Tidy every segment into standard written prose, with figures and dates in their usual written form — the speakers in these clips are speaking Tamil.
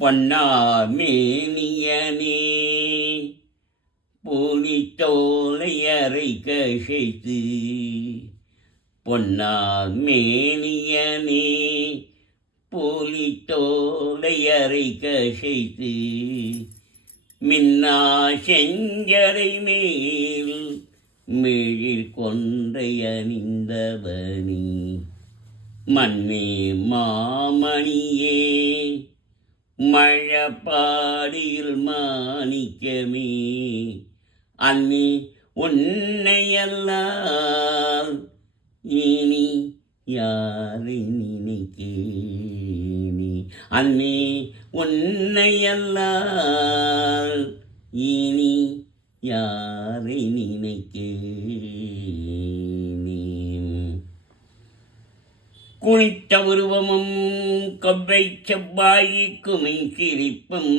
பொன்னார் மேனியனே புலித்தோலை அரை கசைத்து, பொன்னார் மேனியனே புலித்தோலை அரை கசைத்து, மின்னா செஞ்சரை மேல் மேழில் கொன்றை அணிந்தவனி, மண்ணே மாமணியே மழப்பாடியில் மாணிக்கமே, அன்னி உன்னையல்லால் இனி யாரை நினைக்கேனே, அன்னி உன்னையல்லால் இனி யாரை நினைக்கேனே. குனித்த உருவமும் கொவ்வை செவ்வாயி குமை சிரிப்பும்,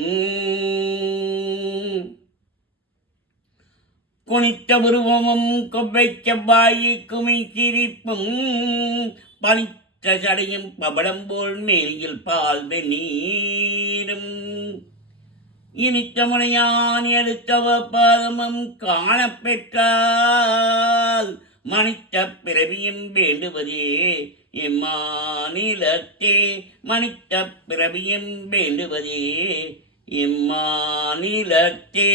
குனித்த உருவமும் கொவ்வை செவ்வாயி குமை சிரிப்பும், பனித்த சடையும் பபடம் போல் மேலில் பால் வெந்நீரும், இனித்த முனையான் எடுத்தவ பாதமும் காணப்பெற்றால், மனித்த பிறவியும் வேண்டுவதே இம்மாநிலத்தே, மனித்த பிறவியும் வேண்டுவதே இம்மாநிலத்தே.